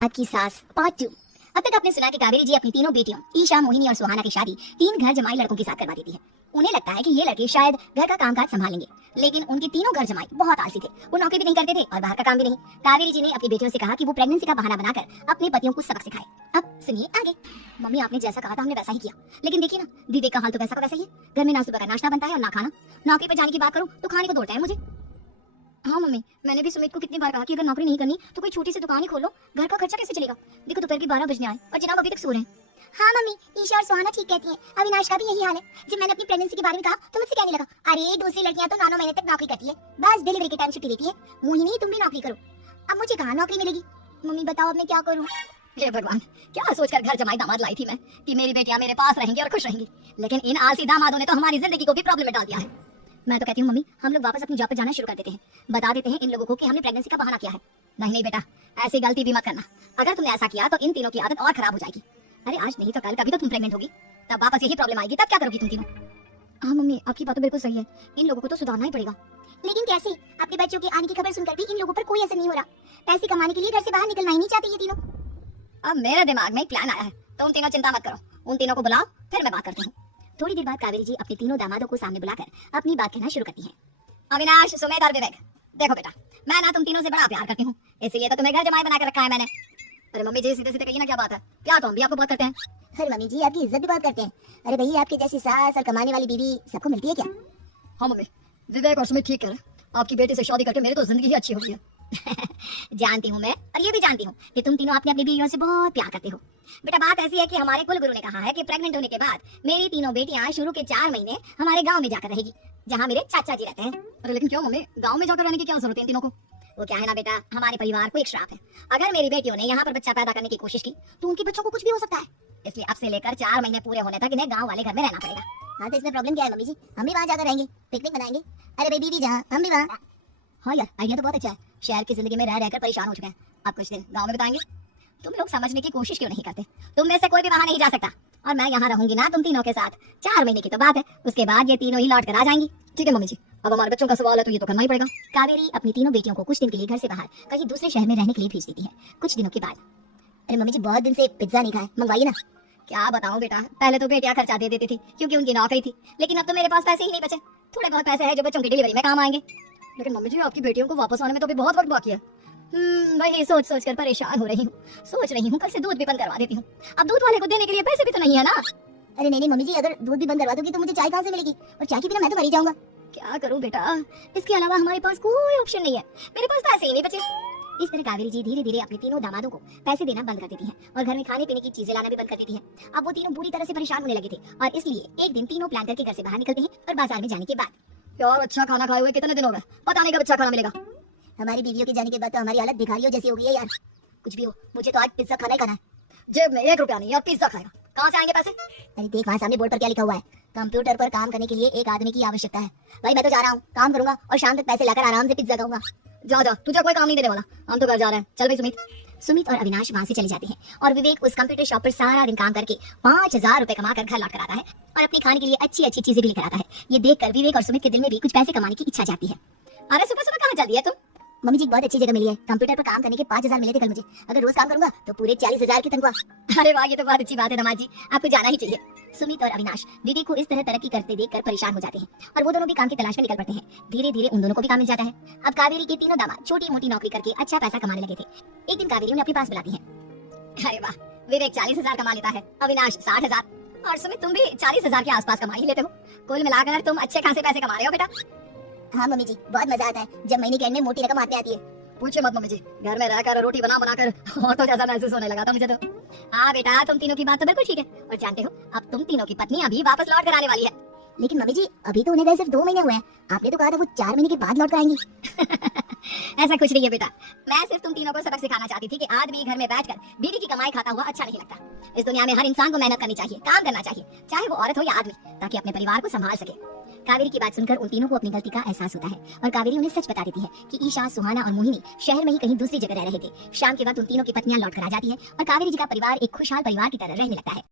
आपकी सास पार्ट 2। अब तक आपने सुना कि कावेरी जी अपनी तीनों बेटियों ईशा, मोहिनी और सुहाना की शादी 3 घर जमाई लड़कों के साथ करवा देती है। उन्हें लगता है कि ये लड़के शायद घर का कामकाज संभालेंगे, लेकिन उनके तीनों घर जमाई बहुत आलसी थे। वो नौकरी भी नहीं करते थे और बाहर का काम भी नहीं। कावेरी जी ने अपनी बेटियों से कहा कि वो प्रेगनेंसी का बहाना बनाकर अपने पतियों को सबक सिखाए। अब सुनिए आगे। मम्मी, आपने जैसा कहा था हमने वैसा ही किया, लेकिन देखिए ना, विवेक का हाल तो वैसा का वैसा ही है। घर में ना सुबह का नाश्ता बनता है और ना खाना। नौकरी पर जाने की बात करूं तो खाने को दौड़ता है मुझे। हाँ मम्मी, मैंने भी सुमित को कितनी बार कहा कि अगर नौकरी नहीं करनी तो कोई छोटी सी दुकान ही खोलो, घर का खर्चा कैसे चलेगा। देखो दोपहर के 12 बजने आए और जनाब अभी तक सो रहे हैं। हाँ मम्मी, ईशा और सुहाना ठीक कहती हैं। अविनाश का भी यही हाल है। जब मैंने अपनी प्रेगनेंसी के बारे में कहा तो मुझसे कहने लगा, अरे दूसरी लड़कियां तो 9 महीने तक नौकरी करती है, बस डिलीवरी के टाइम छुट्टी लेती है। मोहिनी, तुम भी नौकरी करो। अब मुझे कहाँ नौकरी मिलेगी। मम्मी बताओ अब मैं क्या करूँ। हे भगवान, क्या सोचकर घर जमाई दामाद लाई थी मैं कि मेरी बेटियां मेरे पास रहेंगी और खुश रहेंगी, लेकिन इन आलसी दामादों ने तो हमारी जिंदगी को भी प्रॉब्लम में डाल दिया है। मैं तो कहती हूँ मम्मी, हम लोग वापस अपनी जॉब पे जाना शुरू कर देते हैं। बता देते हैं इन लोगों को कि हमने प्रेगनेंसी का बहाना किया है। नहीं नहीं बेटा, ऐसी गलती भी मत करना। अगर तुमने ऐसा किया तो इन तीनों की आदत और खराब हो जाएगी। अरे आज नहीं तो कल कभी तो तुम प्रेग्नेंट होगी, तब वापस यही प्रॉब्लम आएगी, तब क्या करोगी तुम तीनों। हाँ मम्मी, आपकी बात तो बिल्कुल सही है। इन लोगों को तो सुधारना ही पड़ेगा। लेकिन कैसे? अपने बच्चों के आने की खबर सुनकर भी इन लोगों पर कोई असर नहीं हो रहा। पैसे कमाने के लिए घर से बाहर निकलना ही नहीं चाहते ये तीनों। अब मेरे दिमाग में एक प्लान आया है, तुम तीनों चिंता मत करो। उन तीनों को बुलाओ, फिर मैं बात करती हूँ। थोड़ी देर बाद कावेरी जी अपने तीनों दामादों को सामने बुलाकर अपनी बात कहना शुरू करती हैं। अविनाश, सुमित और विवेक, देखो बेटा, मैं ना तुम तीनों से बड़ा प्यार करती हूँ, इसलिए तो तुम्हें घर जमाई बना कर रखा है मैंने। अरे मम्मी जी, सीधे सीधे कहिए ना, क्या बात है। प्यार तो हम भी आपको बहुत करते हैं। अरे मम्मी जी, आपकी इज्जत भी बहुत करते हैं। अरे भैया, आपके जैसी सास और कमाने वाली बीवी सबको मिलती है क्या। हाँ मम्मी, विवेक और सुमित ठीक है। आपकी बेटी से शादी करके मेरी तो जिंदगी ही अच्छी हो गई है। जानती हूँ मैं, और ये भी जानती हूँ कि तुम तीनों अपनी अपनी बीवियों से बहुत प्यार करते हो। बेटा बात ऐसी है कि हमारे कुल गुरु ने कहा है कि प्रेग्नेंट होने के बाद मेरी तीनों बेटियां शुरू के 4 महीने हमारे गांव में जाकर रहेगी, जहाँ मेरे चाचा जी रहते हैं। अरे लेकिन क्यों मम्मी, गांव में जाकर रहने की क्या जरूरत है इन तीनों को। वो क्या है ना बेटा, हमारे परिवार को एक श्राप है। अगर मेरी बेटियों ने यहाँ पर बच्चा पैदा करने की कोशिश की तो उनके बच्चों को कुछ भी हो सकता है। इसलिए अब से लेकर 4 महीने पूरे होने तक इन्हें गाँव वाले घर में रहना पड़ेगा। हाँ तो इसमें प्रॉब्लम क्या है मम्मी जी, हम भी वहाँ जाकर रहेंगे, पिकनिक बनाएंगे। अरे बेबी भी जहाँ, हम भी वहाँ। हाँ यार, आइडिया तो बहुत अच्छा है। शहर की जिंदगी में रह रहकर परेशान हो चुके हैं, अब कुछ दिन गाँव में बिताएंगे। तुम लोग समझने की कोशिश क्यों नहीं करते। तुम में से कोई भी वहाँ नहीं जा सकता, और मैं यहाँ रहूंगी ना तुम तीनों के साथ। 4 महीने की तो बात है, उसके बाद ये तीनों ही लौट कर आ जाएंगी। ठीक है मम्मी जी, अब हमारे बच्चों का सवाल है तो ये तो करना ही पड़ेगा। कावेरी अपनी तीनों बेटियों को कुछ दिन के लिए घर से बाहर कहीं दूसरे शहर में रहने के लिए भेज देती है। कुछ दिनों के बाद, अरे मम्मी जी, बहुत दिन से पिज्जा नहीं खाया, मंगवाइए ना। क्या बताऊं बेटा, पहले तो बेटियां खर्चा दे देती थी क्योंकि उनकी नौकरी थी, लेकिन अब तो मेरे पास पैसे ही नहीं बचे। थोड़े बहुत पैसे हैं जो बच्चों की डिलीवरी में काम आएंगे। लेकिन मम्मी जी, आपकी बेटियों को वापस आने में तो भी बहुत वक्त बाकी है। वही सोच सोच कर परेशान हो रही हूँ। सोच रही हूँ कल से दूध भी बंद करवा देती हूँ। अब दूध वाले को देने के लिए पैसे भी तो नहीं है ना। अरे नहीं मम्मी जी, अगर दूध भी बंद करवा दोगी तो मुझे चाय कहाँ से मिलेगी, और चाय के बिना मैं तो मर ही जाऊंगा। क्या करूँ बेटा, इसके अलावा हमारे पास कोई ऑप्शन नहीं है। मेरे पास पैसे ही नहीं बचे। इस तरह कावेरी जी धीरे धीरे अपने तीनों दामादों को पैसे देना बंद कर देती हैं और घर में खाने पीने की चीजें लाना भी बंद कर देती हैं। अब वो तीनों बुरी तरह से परेशान होने लगे थे, और इसलिए एक दिन तीनों प्लान करके घर से बाहर निकलते हैं। और बाजार में जाने के बाद, यार अच्छा खाना खाए हुए कितने दिन हो गए, पता नहीं कब अच्छा खाना मिलेगा। हमारी बीवियों के जाने के बाद तो हमारी हालत भिखारियों जैसी हो गई है यार। कुछ भी हो, मुझे तो आज पिज्जा खाना ही खाना है। जेब में 1 रुपया नहीं है, पिज्जा खाएगा, कहाँ से आएंगे पैसे। अरे देख वहाँ सामने बोर्ड पर क्या लिखा हुआ है, कंप्यूटर पर काम करने के लिए एक आदमी की आवश्यकता है। भाई मैं तो जा रहा हूँ, काम करूंगा और शाम तक पैसे लाकर आराम से पिज्जा खाऊंगा। जा जा, तुझे कोई काम नहीं देने वाला, हम तो घर जा रहे हैं। चल भाई सुमित। सुमित और अविनाश वहाँ से चले जाते हैं, और विवेक उस कंप्यूटर शॉप पर सारा दिन काम करके 5000 रुपए कमा कर घर लौट कर आता है, और अपने खाने के लिए अच्छी अच्छी चीजें भी लेकर आता है। ये देखकर विवेक और सुमित के दिल में भी कुछ पैसे कमाने की इच्छा जाती है। अरे सुबह सुबह कहाँ चल दी है तुम। मम्मी जी, बहुत अच्छी जगह मिली है, कंप्यूटर पर काम करने के 5000 मिले थे कल मुझे। अगर रोज काम करूंगा तो पूरे 40,000 की तनख्वाह। अरे वाह, ये तो बहुत अच्छी बात है दामाद जी, आपको जाना ही चाहिए। सुमित और अविनाश विवेक को इस तरह तरक्की करते देखकर परेशान हो जाते हैं, और वो दोनों भी काम की तलाश में निकल पड़ते हैं। धीरे धीरे उन दोनों को भी काम मिल जाता है। अब कावेरी के तीनों दामाद छोटी मोटी नौकरी करके अच्छा पैसा कमाने लगे थे। एक दिन कावेरी उन्हें अपने पास बुलाती है। अरे वाह, विवेक 40,000 कमा लेता है, अविनाश 60,000, और सुमित तुम भी 40,000 के आसपास कमा ही लेते हो। कुल मिलाकर तुम अच्छे खासे पैसे कमा रहे हो बेटा। हाँ मम्मी जी, बहुत मजा आता है जब महीने के एंड में मोटी रकम हाथ में आती है। पूछे मत मम्मी जी, घर में रहकर रोटी बना बनाकर और तो जैसा महसूस होने लगा था मुझे तो। हाँ बेटा, तुम तीनों की बात तो बिल्कुल ठीक है, और जानते हो अब तुम तीनों की पत्नी अभी वापस लौट कर आने वाली है। लेकिन मम्मी जी, अभी तो उन्हें गए सिर्फ 2 महीने हुए हैं, आपने तो कहा था वो 4 महीने के बाद लौट कर आएंगी। ऐसा कुछ नहीं है बेटा, मैं सिर्फ तुम तीनों को सबक सिखाना चाहती थी कि आदमी घर में बैठकर बीवी की कमाई खाता हुआ अच्छा नहीं लगता। इस दुनिया में हर इंसान को मेहनत करनी चाहिए, काम करना चाहिए, चाहे वो औरत हो या आदमी, ताकि अपने परिवार को संभाल सके। कावेरी की बात सुनकर उन तीनों को अपनी गलती का एहसास होता है, और कावेरी उन्हें सच बता देती है कि ईशा, सुहाना और मोहिनी शहर में ही कहीं दूसरी जगह रह रहे थे। शाम के वक्त उन तीनों की पत्नियां लौट कर आ जाती है, और कावेरी जी का परिवार एक खुशहाल परिवार की तरह रहने लगता है।